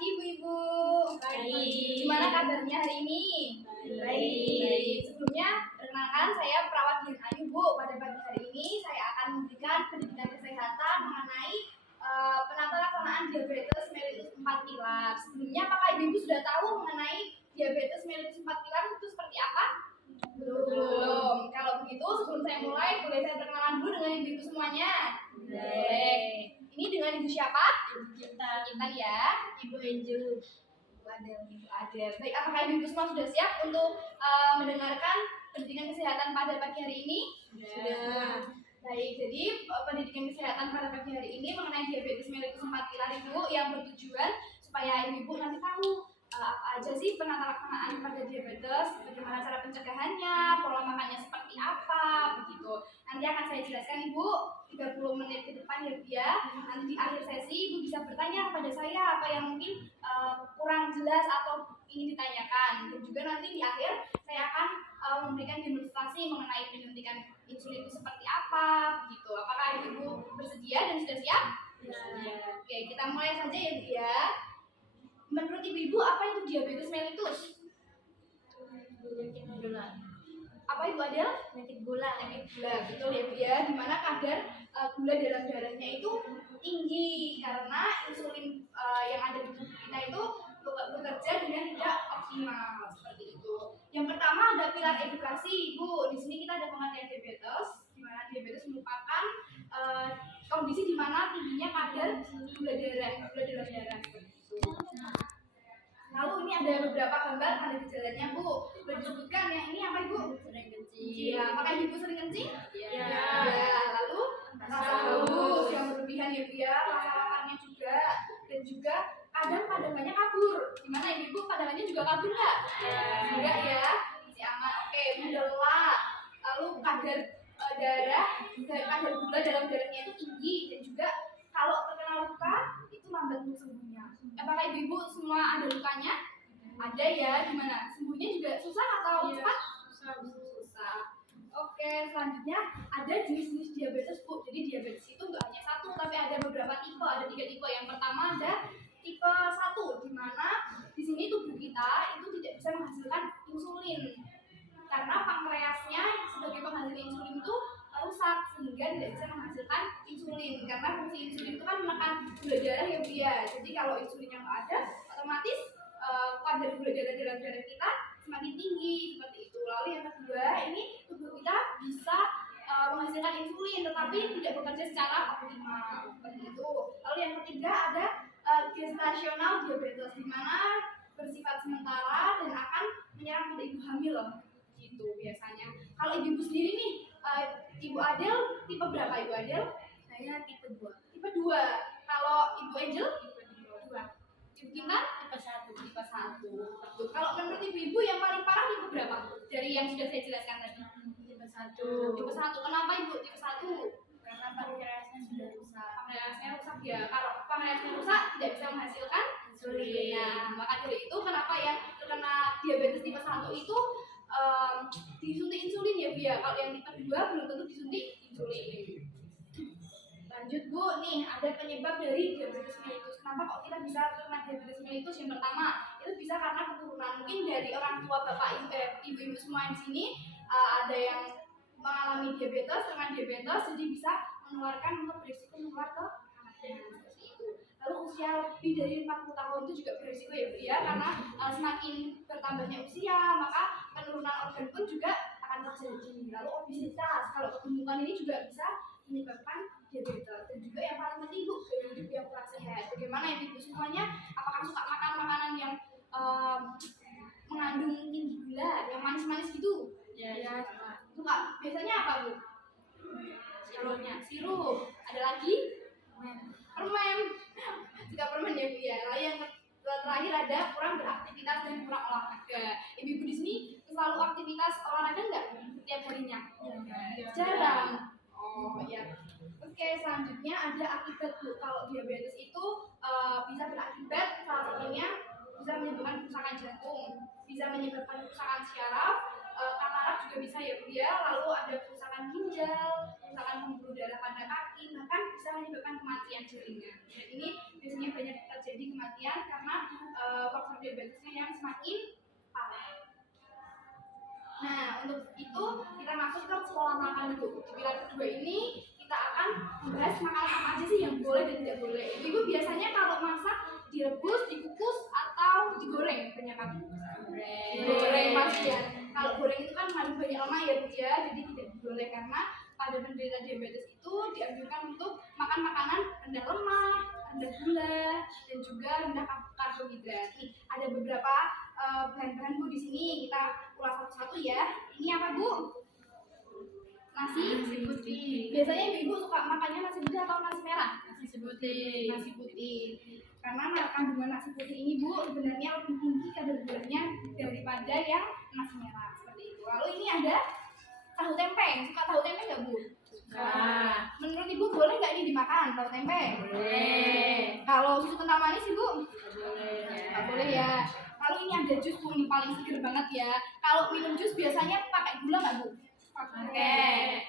pagi Ibu-Ibu. Baik. Gimana kabarnya hari ini? Baik. Sebelumnya, perkenalkan saya Perawat Dian Ayu Bu. Pada pagi hari ini saya akan memberikan pendidikan kesehatan mengenai penata laksanaan diabetes mellitus 4 pilar. Sebelumnya, apakah Ibu-Ibu sudah tahu mengenai diabetes mellitus 4 pilar itu seperti apa? Belum. Kalau begitu, sebelum saya mulai, boleh saya perkenalan dulu dengan Ibu-Ibu semuanya? Boleh. Ini dengan Ibu siapa? Kita ya. Ibu Angel. Ibu Adel. Baik, apakah Ibu semua sudah siap untuk mendengarkan pendidikan kesehatan pada pagi hari ini? Sudah. Baik, jadi pendidikan kesehatan pada pagi hari ini mengenai diabetes mellitus 4 pilar itu yang bertujuan supaya Ibu nanti tahu apa aja sih penata laksanaan pada diabetes, bagaimana cara pencegahannya, pola makannya seperti apa, begitu. Nanti akan saya jelaskan Ibu 30 menit ke depan ya Bu ya. Nanti di akhir sesi Ibu bisa bertanya kepada saya apa yang mungkin kurang jelas atau ingin ditanyakan. Dan juga nanti di akhir saya akan memberikan demonstrasi mengenai penyuntikan insulin itu seperti apa, begitu. Apakah Ibu bersedia dan sudah siap? Ya. Oke, kita mulai saja ya Bu ya. Menurut Ibu-Ibu apa itu diabetes mellitus? Penyakit gula. Apa Ibu Adel? Penyakit gula. Penyakit gula, betul ya Bu ya. Dimana kadar gula dalam darahnya itu tinggi karena insulin yang ada di tubuh kita itu bekerja dengan tidak optimal seperti itu. Yang pertama ada pilar edukasi Ibu. Di sini kita ada pengertian diabetes, di mana diabetes merupakan kondisi di mana tingginya kadar gula dalam darah seperti itu. Lalu ini ada beberapa gambar tanda gejalanya Bu. Boleh disebutkan yang ini apa Ibu? Sering kencing. Iya, apakah Ibu sering kencing? Ya. Ya. Lalu rasa haus yang berlebihan ya Bu ya, rasa laparnya juga, dan juga kadang padangannya kabur. Gimana Ibu padangannya juga kabur nggak? Enggak ya, masih aman. Oke, mudah lelah. Lalu kadar kadar gula dalam darahnya itu tinggi dan juga kalau terkena luka itu lambat untuk sembuhnya. Apakah Ibu semua ada lukanya? Ada ya, gimana? Sembuhnya juga susah atau cepat? Susah. Oke, selanjutnya ada jenis-jenis diabetes Bu. Jadi diabetes itu nggak hanya satu, tapi ada beberapa tipe. Ada 3 tipe. Yang pertama ada tipe 1, di mana di sini tubuh kita itu tidak bisa menghasilkan insulin karena pankreasnya sebagai penghasil insulin itu rusak sehingga tidak bisa menghasilkan insulin karena fungsi insulin itu kan menekan gula darah ya Bu ya. Jadi kalau insulinnya nggak ada, otomatis kadar gula darah dalam darah kita semakin tinggi seperti itu. Lalu yang kedua, ini tubuh kita bisa menghasilkan insulin tetapi tidak bekerja secara optimal seperti itu. Lalu yang ketiga ada gestasional diabetes, di mana bersifat sementara dan akan menyerang pada ibu hamil gitu biasanya. Kalau ibu sendiri nih, Ibu Adel tipe berapa Ibu Adel? Saya tipe 2. Tipe 2. Kalau Ibu Angel? Tipe 2. Ibu Kintan? Tipe 1. Tipe 1. Kalau menurut ibu-ibu yang paling parah tipe berapa? Dari yang sudah saya jelaskan tadi. Tipe 1. Tipe 1. Kenapa Ibu tipe 1? Karena pankreasnya sudah rusak. Pankreasnya rusak ya. Kalau pankreasnya rusak tidak bisa menghasilkan insulin. Nah, maka dari itu kenapa yang terkena diabetes tipe 1 itu disuntik insulin ya Bu ya. Kalau yang tipe 2 belum tentu disuntik insulin. Lanjut Bu, nih ada penyebab dari diabetes mellitus. Kenapa kok kita bisa terkena diabetes mellitus? Yang pertama, itu bisa karena keturunan. Mungkin dari orang tua bapak ibu-ibu semua di sini ada yang mengalami diabetes, dengan diabetes, jadi bisa menularkan untuk berisiko menular ke anaknya seperti itu. Lalu usia lebih dari 40 tahun itu juga berisiko ya Bu ya, karena semakin bertambahnya usia, maka penurunan organ pun juga akan terjadi. Lalu obesitas, kalau kegemukan ini juga bisa menyebabkan diabetes. Dan juga yang paling penting Bu, gaya hidup yang kurang sehat. Bagaimana ya Ibu semuanya? Apakah suka makan makanan yang mengandung tinggi gula, yang manis-manis gitu? Ya. Suka. Biasanya apa Bu? Sirup. Ada lagi? Permen. Suka permen ya Bu ya. Lalu yang terakhir ada kurang beraktivitas dan kurang olahraga. Ibu-ibu di sini selalu aktivitas olahraga enggak tiap harinya? Jarang. Oh iya. Oke, selanjutnya ada akibat Bu. Kalau diabetes itu bisa berakibat salah satunya bisa menyebabkan kerusakan jantung, bisa menyebabkan kerusakan syaraf, katarak juga bisa ya Bu ya. Lalu ada kerusakan ginjal, kerusakan pembuluh darah pada kaki, bahkan bisa menyebabkan kematian jaringan. Dan ini biasanya banyak kita terjadi kematian karena faktor diabetesnya yang semakin parah. Nah, untuk itu kita masuk ke pola makan dulu. Di pilar kedua ini kita akan membahas makanan apa aja sih yang boleh dan tidak boleh. Ibu biasanya kalau masak direbus, dikukus, atau digoreng kebanyakan? Digoreng pasti ya. Kalau goreng itu kan mengandung banyak lemak ya Bu ya, jadi tidak boleh karena pada penderita diabetes itu dianjurkan untuk makan makanan rendah lemak, rendah gula, dan juga rendah karbohidrat. Nih, ada beberapa bahan-bahan Bu di sini kita ulas satu-satu ya. Ini apa Bu? Nasi putih. Biasanya ibu suka makannya nasi putih atau nasi merah? Nasi putih. Nasi putih. Karena kandungan nasi putih ini Bu sebenarnya lebih tinggi kadar gulanya daripada yang nasi merah seperti itu. Lalu ini ada tahu tempe. Suka tahu tempe nggak Bu? Suka. Menurut Ibu boleh nggak ini dimakan tahu tempe? Boleh. Kalau susu kental manis Ibu? Boleh. Nggak boleh ya. Lalu ini ada jus Bu, ini paling seger banget ya. Kalau minum jus biasanya pakai gula nggak Bu? Pakai.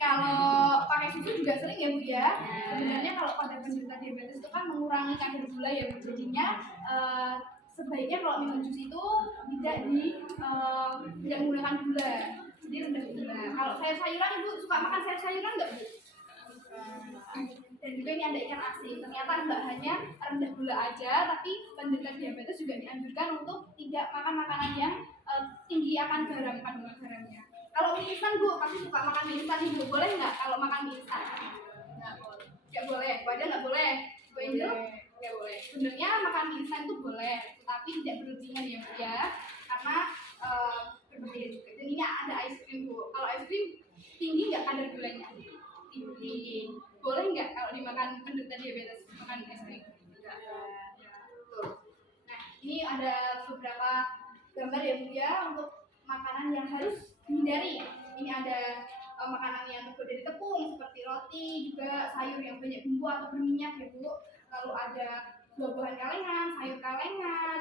Kalau pakai susu juga sering ya Bu ya. Sebenarnya kalau pada penderita diabetes itu kan mengurangi kadar gula ya Bu. Jadinya sebaiknya kalau minum jus itu tidak menggunakan gula. Jadi rendah gula. Kalau sayur-sayuran Ibu suka makan sayur-sayuran nggak Bu? Dan juga ini ada ikan asin. Ternyata nggak hanya rendah gula aja, tapi penderita diabetes juga dianjurkan untuk tidak makan makanan yang tinggi akan garam, kandungan garamnya. Kalau mie instan Bu, pasti suka makan mie instan Ibu. Boleh nggak kalau makan mie instan? Nggak boleh. Wadah nggak boleh. Bu Angel? Nggak boleh. Sebenarnya makan mie instan itu boleh, tapi tidak berlebihan ya Bu ya, karena berbahaya juga. Dan ini ada ice cream Bu. Kalau ice cream tinggi nggak kadar gulanya? Tinggi. Boleh nggak kalau dimakan penderita diabetes makan es krim? Enggak. Tuh. Nah, ini ada beberapa gambar ya Bu ya untuk makanan yang harus dihindari. Ini ada makanan yang terbuat dari tepung seperti roti, juga sayur yang banyak bumbu atau berminyak ya Bu. Lalu ada buah-buahan kalengan, sayur kalengan,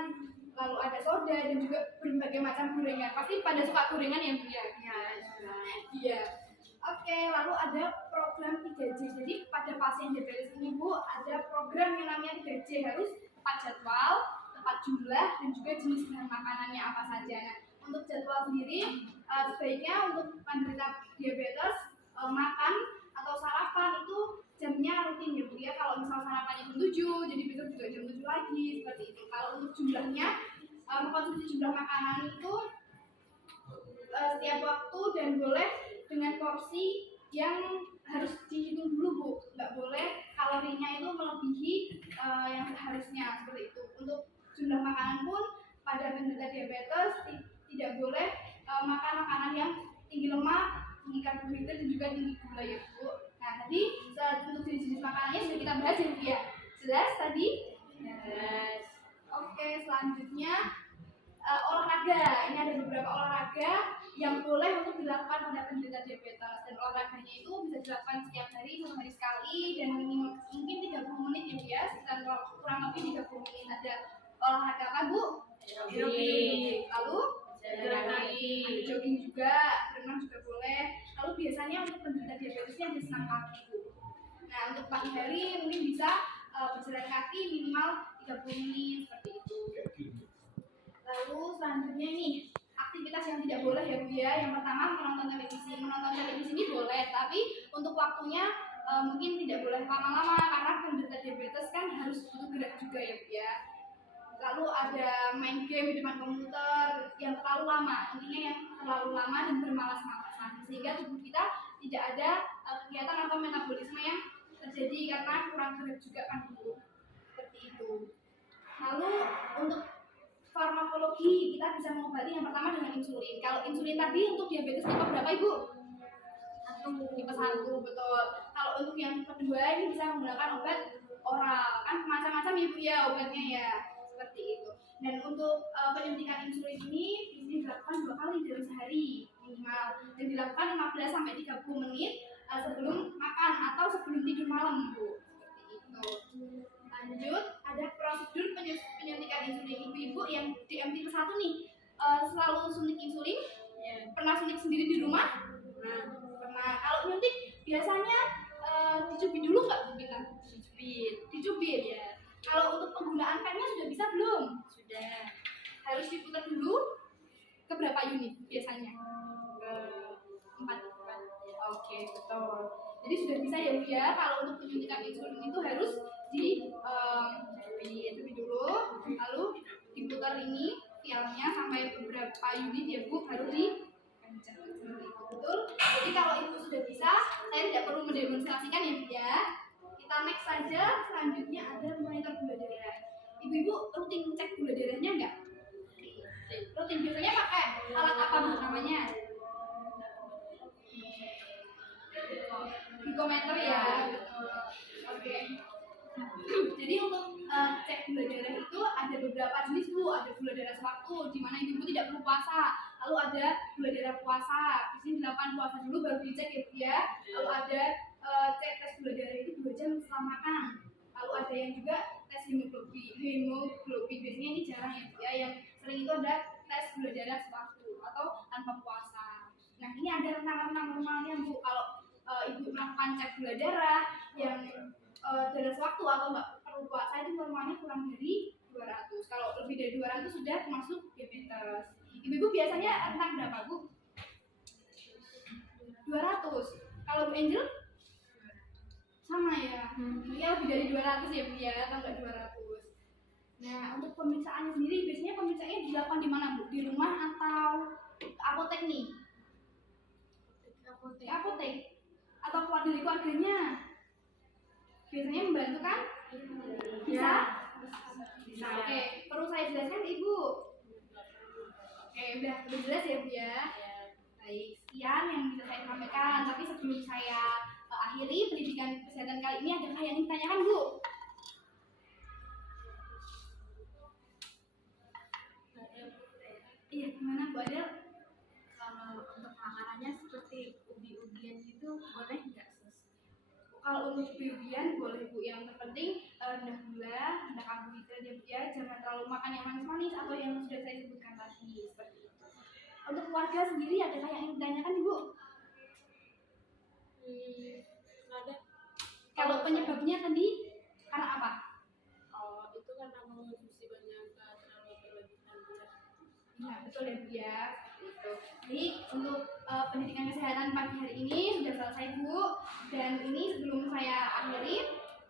lalu ada soda dan juga berbagai macam gorengan. Pasti pada suka gorengan ya Bu ya? Iya. Oke, lalu ada program 3J. Jadi pada pasien diabetes ini Bu, ada program yang namanya 3J, harus tepat jadwal, tepat jumlah, dan juga jenis bahan makanannya apa saja. Nah, untuk jadwal sendiri, sebaiknya untuk penderita diabetes makan atau sarapan itu jamnya rutin ya Bu ya. Kalau misal sarapannya jam 7, jadi besok juga jam 7 lagi, seperti itu. Kalau untuk jumlahnya, mengkonsumsi jumlah makanan itu setiap waktu dan boleh dengan porsi yang harus dihitung dulu Bu, nggak boleh kalorinya itu melebihi yang seharusnya seperti itu. Untuk jumlah makanan pun pada penderita diabetes tidak boleh makan makanan yang tinggi lemak, tinggi karbohidrat dan juga tinggi gula ya Bu. Nah tadi untuk jenis-jenis makanannya sudah kita bahas ya Bu ya. Jelas tadi? Jelas. Oke, selanjutnya olahraga. Ini ada beberapa olahraga yang boleh untuk dilakukan pada penderita diabetes, dan olahraganya itu bisa dilakukan setiap hari, 1 hari sekali, dan mungkin 30 menit ya Bu ya, sekitar kurang lebih 30 menit. Ada olahraga apa Bu? Jogging. Lalu jalan kaki, ada jogging juga, berenang juga boleh. Lalu biasanya untuk penderita diabetesnya ada senam kaki Bu. Nah untuk pagi hari mungkin bisa berjalan kaki minimal 30 menit seperti itu. Lalu selanjutnya nih, aktivitas yang tidak boleh ya Bu ya. Yang pertama menonton televisi. Menonton televisi ini boleh, tapi untuk waktunya mungkin tidak boleh lama-lama karena penderita diabetes kan harus butuh gerak juga ya Bu ya. Lalu ada main game di depan komputer yang terlalu lama, intinya yang terlalu lama dan bermalas-malasan sehingga tubuh kita tidak ada kegiatan atau metabolisme yang terjadi karena kurang gerak juga kan Bu. Seperti itu. Lalu untuk farmakologi kita bisa mengobati yang pertama dengan insulin. Kalau insulin tadi untuk diabetes tipe berapa Ibu? Tipe 1, betul. Kalau untuk yang kedua ini bisa menggunakan obat oral. Kan macam-macam ya Bu ya obatnya ya. Seperti itu. Dan untuk penyuntikan insulin ini bisa dilakukan 2 kali dalam sehari minimal, dan dilakukan 15 sampai 30 menit sebelum makan atau sebelum tidur malam Bu. Seperti itu. Lanjut, ada prosedur penyuntikan insulin. Ibu-ibu yang DM tipe 1 nih, selalu suntik insulin? Pernah suntik sendiri di rumah? Pernah. Kalau nyuntik biasanya dicubit dulu nggak Bu kita? Dicubit ya. Kalau untuk penggunaan pennya sudah bisa belum? Sudah. Harus diputar dulu ke berapa unit biasanya? Ke 4. Oke, betul. Jadi sudah bisa ya Bu ya, kalau untuk penyuntikan insulin itu harus lebih dulu, lalu diputar ini vialnya sampai beberapa unit ya Bu, baru dipencet seperti itu. Betul. Jadi kalau Ibu sudah bisa, saya tidak perlu mendemonstrasikan ya Bu ya. Kita next saja, selanjutnya ada monitor gula darah. Ibu-ibu rutin cek gula darahnya enggak? Rutin, biasanya pakai alat apa Bu namanya? Glukometer ya. Oke. Jadi untuk cek gula darah itu ada beberapa jenis Bu. Ada gula darah sewaktu, di mana ibu tidak perlu puasa. Lalu ada gula darah puasa. Di sini dilakukan puasa dulu baru dicek ya Bu ya. Lalu ada cek tes gula darah itu 2 jam setelah makan. Lalu ada yang juga tes hemoglobin. Biasanya ini jarang ya Bu ya. Yang sering itu ada tes gula darah sewaktu atau tanpa puasa. Nah ini ada rentang-rentang normalnya Bu. Kalau ibu melakukan cek gula darah yang darah sewaktu atau nggak perlu puasa itu normalnya kurang dari 200. Kalau lebih dari 200 sudah termasuk diabetes. Ibu-ibu biasanya rentang berapa Bu? 200. Kalau Bu Angel? Sama ya. Ya lebih dari 200 ya Bu ya, atau enggak 200. Nah, untuk pemeriksaannya sendiri biasanya pemeriksaannya dilakukan di mana Bu? Di rumah atau apotek nih? Apotek. Atau dari keluarganya? Biasanya membantu kan? Bisa? Bisa. Oke, perlu saya jelaskan ke Ibu? Oke, udah jelas ya Bu ya? Baik, sekian yang bisa saya sampaikan. Tapi sebelum saya akhiri pendidikan kesehatan kali ini, adakah yang ingin ditanyakan Bu? Iya, gimana Bu Adel? Kalau untuk makanannya seperti ubi-ubian itu boleh nggak Sus? Kalau untuk ubi-ubian boleh Bu, yang terpenting rendah gula, rendah karbohidrat ya Bu ya, jangan terlalu makan yang manis-manis atau yang sudah saya sebutkan tadi seperti itu. Untuk keluarga sendiri adakah yang ingin ditanyakan Ibu? Ada. Kalau penyebabnya tadi karena apa? Oh, itu karena mengonsumsi banyak terlalu berlebihan gula. Ya betul ya Bu ya. Itu. Jadi untuk pendidikan kesehatan pagi hari ini sudah selesai Bu. Dan ini sebelum saya akhiri,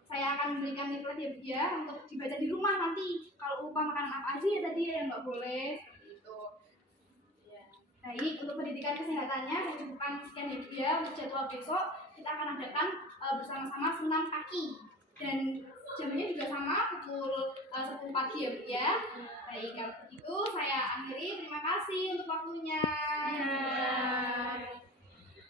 saya akan memberikan leaflet ya Bu ya untuk dibaca di rumah nanti. Kalau lupa makan apa aja ya tadi ya yang nggak boleh seperti itu. Ya. Baik, untuk pendidikan kesehatannya saya cukupkan sekian ya Bu ya. Untuk jadwal besok kita akan adakan bersama-sama senam kaki. Dan jamnya juga sama pukul 10 pagi ya Bu ya. Baik, kalau begitu saya akhiri. Terima kasih untuk waktunya.